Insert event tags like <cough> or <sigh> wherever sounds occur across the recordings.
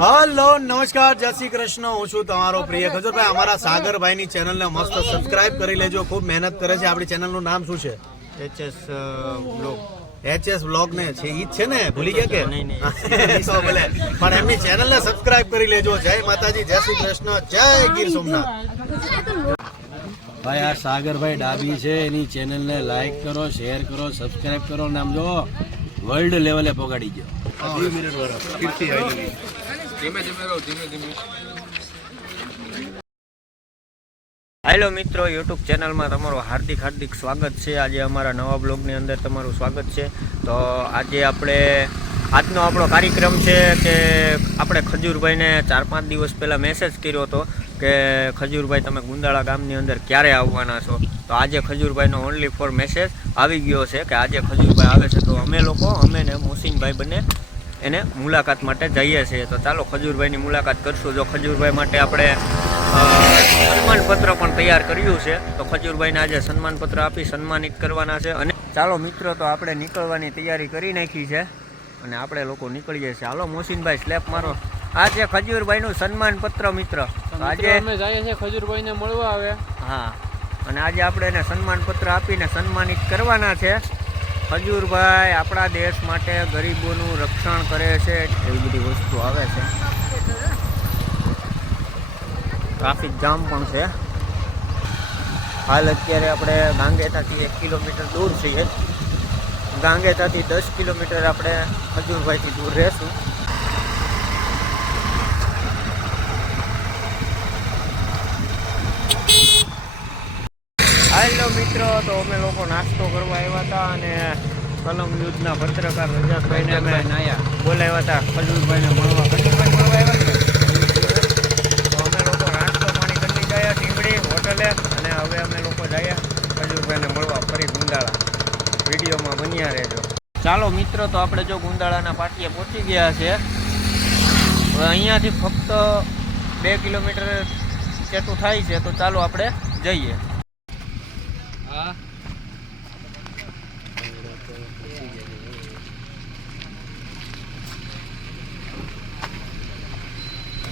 Hello નમસ્કાર જય શ્રી કૃષ્ણ. હું છું તમારો પ્રિય ખજૂરભાઈ. અમારા સાગરભાઈ ની ચેનલ ને મસ્ત સબસ્ક્રાઇબ કરી લેજો. ખૂબ મહેનત કરે છે. આપણી ચેનલનું નામ શું છે? એચએસ બ્લોગ એચએસ બ્લોગ ને છે ઈ જ છે ને? ભૂલી ગયા કે? નહીં, <laughs> ભલે. પણ એમની ચેનલ ને સબસ્ક્રાઇબ કરી લેજો. જય માતાજી જય શ્રી કૃષ્ણ જય ગીર સોમનાથ. ભાઈ આ સાગરભાઈ ડાબી છે. એની ચેનલ ને લાઈક કરો શેર કરો સબસ્ક્રાઇબ કરો નામ જો વર્લ્ડ લેવલે પગાડી ગયો. હેલો મિત્રો, યુટ્યુબ ચેનલમાં તમારું હાર્દિક હાર્દિક સ્વાગત છે. આજે અમારા નવા બ્લોગની અંદર તમારું સ્વાગત છે. તો આજે આપણે, આજનો આપણો કાર્યક્રમ છે કે આપણે ખજૂરભાઈને ચાર પાંચ દિવસ પહેલાં મેસેજ કર્યો હતો કે ખજૂરભાઈ તમે ગુંદાળા ગામની અંદર ક્યારે આવવાના છો? તો આજે ખજૂરભાઈનો ઓનલી ફોર મેસેજ આવી ગયો છે કે આજે ખજૂરભાઈ આવે છે. તો અમે લોકો, અમે ને મોસીનભાઈ બંને એને મુલાકાત માટે જઈએ છીએ. તો ચાલો ખજૂરભાઈની મુલાકાત કરશું. જો ખજૂરભાઈ માટે આપણે સન્માનપત્ર પણ તૈયાર કર્યું છે તો ખજૂરભાઈને આજે સન્માનપત્ર આપી સન્માનિત કરવાના છે. અને ચાલો મિત્રો તો આપણે નીકળવાની તૈયારી કરી નાખી છે અને આપણે લોકો નીકળીએ છીએ. હાલો મોસીનભાઈ સ્લેપ મારો. આ છે ખજૂરભાઈનું સન્માનપત્ર મિત્ર. આજે અમે જઈએ છીએ ખજૂરભાઈને મળવા આવે હા. અને આજે આપણે એને સન્માનપત્ર આપીને સન્માનિત કરવાના છે. ખજૂરભાઈ આપણા દેશ માટે ગરીબોનું રક્ષણ કરે છે. એવી બધી વસ્તુ આવે છે. ટ્રાફિક જામ પણ છે. હાલ અત્યારે આપણે ગાંગેતાથી એક કિલોમીટર દૂર છીએ. ગાંગેતાથી દસ કિલોમીટર આપણે ખજૂરભાઈથી દૂર રહેશું. હાલો મિત્રો તો અમે લોકો નાસ્તો કરવા આવ્યા હતા અને કલમ યુદ્ધના પત્રકાર રજાકભાઈને અમે બોલાવ્યા હતા. ખજૂરભાઈને મળવા. ખજૂરભાઈ મળવા આવ્યા ને તો અમે લોકો નાસ્તો પાણી કરી ગયા ટીમડી હોટલે અને હવે અમે લોકો જઈએ ખજૂરભાઈને મળવા ફરી ગુંદાળા વિડીયોમાં બન્યા રહેજો. ચાલો મિત્રો તો આપણે જો ગુંદાળાના પાટીએ પહોંચી ગયા છે. હવે અહીંયાથી ફક્ત બે કિલોમીટર જેટલું થાય છે તો ચાલો આપણે જઈએ.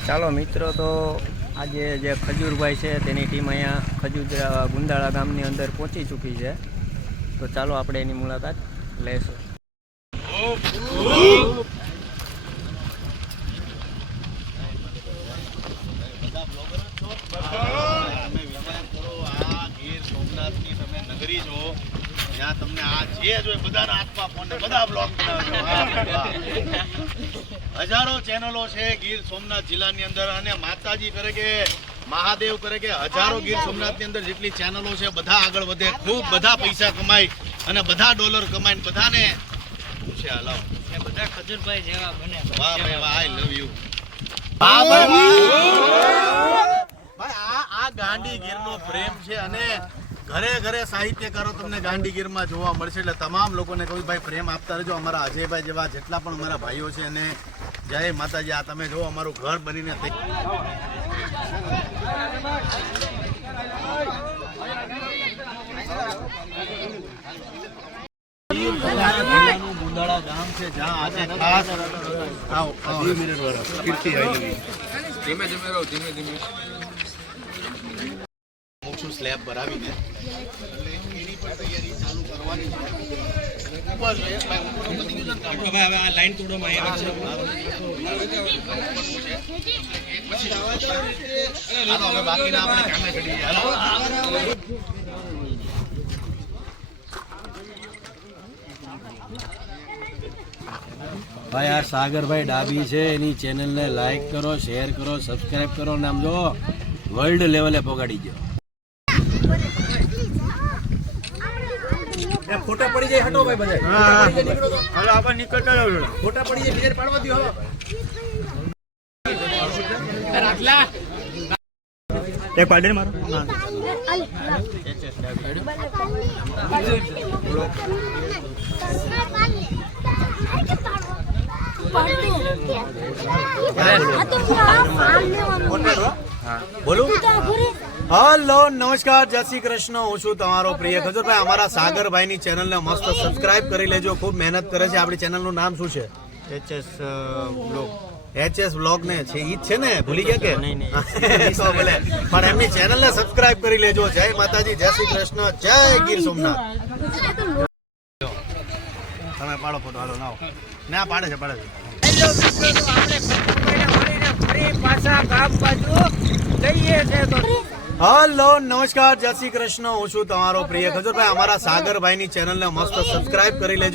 ચાલો મિત્રો, તો આજે જે ખજૂરભાઈ છે, તેની ટીમ અહીંયા ખજૂર ગુંદાળા ગામની અંદર પહોંચી ચૂકી છે. તો ચાલો આપણે એની મુલાકાત લઈશું તમે વ્યવહાર કરો આ ગીર સોમનાથની તમે નગરી છો જ્યાં તમને આ જે જોઈએ બધાના હાથમાં ફોન બધા બ્લોગ હજારો ચેનલો છે ગીર સોમનાથ જિલ્લાની અંદર અને માતાજી કરે કે મહાદેવ કરે કે હજારો ગીર સોમનાથની અંદર જેટલી ચેનલો છે બધા આગળ વધે ખૂબ બધા પૈસા કમાય અને બધા ડોલર કમાય ને બધાને શું છે હલાવો બધા ખજુરભાઈ જેવા બને. વાહ ભાઈ વાહ આઈ લવ યુ વાહ ભાઈ વાહ ભાઈ આ આ ગાંડી ગીરનો પ્રેમ છે અને ઘરે ઘરે સાહિત્યકારો તમને ગાંધીગીરમાં જોવા મળશે એટલે તમામ લોકોને કહું ભાઈ પ્રેમ આપતા રહેજો અમારા અજયભાઈ જેવા જેટલા પણ અમારા ભાઈઓ છે અને જય માતાજી, આ તમે જો અમારું ઘર બનીને. કીર્તિ ધીમે ધીમે રહો, ધીમે ધીમે મોક્ષું સ્લેબ ભરાવીને? એટલે એની પણ તૈયારી ચાલુ કરવાની છે. ઉપર છે, ભાઈ, આ સાગરભાઈ ડાબી છે. એની ચેનલને લાઈક કરો શેર કરો સબસ્ક્રાઈબ કરો નામ જો વર્લ્ડ લેવલે પગાડી ગયો. ફોટા પડી જાય હટો ભાઈ બધા હાલો આપણે નીકળતા રહો ફોટા પડી જાય બીજા પાડવા દો એક પાડે મારો. બોલું. હલો નમસ્કાર જય શ્રી કૃષ્ણ. હું છું તમારો પ્રિય ખજુરભાઈ. અમારા સાગરભાઈની ચેનલને મસ્ત સબસ્ક્રાઇબ કરી લેજો. ખૂબ મહેનત કરે છે. આપણી ચેનલનું નામ શું છે? HS blog. એચએસ બ્લોગ ને છે. ઈ જ છે ને? ભૂલી ગયા કે? નહીં, નહીં. <laughs> ભલે. પણ એમની ચેનલ ને સબસ્ક્રાઇબ કરી લેજો. જય માતાજી જય શ્રી કૃષ્ણ જય ગીર સોમનાથ. તમે પાડો ફોટો હાલો લાવો ના પાડે છે પાડે છે. આપણે ફરી પાછા ગામ બાજુ જઈએ છે તો હલો, નમસ્કાર, જય શ્રી કૃષ્ણ. હું છું તમારો પ્રિય ખજૂરભાઈ. અમારા સાગરભાઈની ચેનલને મસ્ત સબસ્ક્રાઇબ કરી લેજો.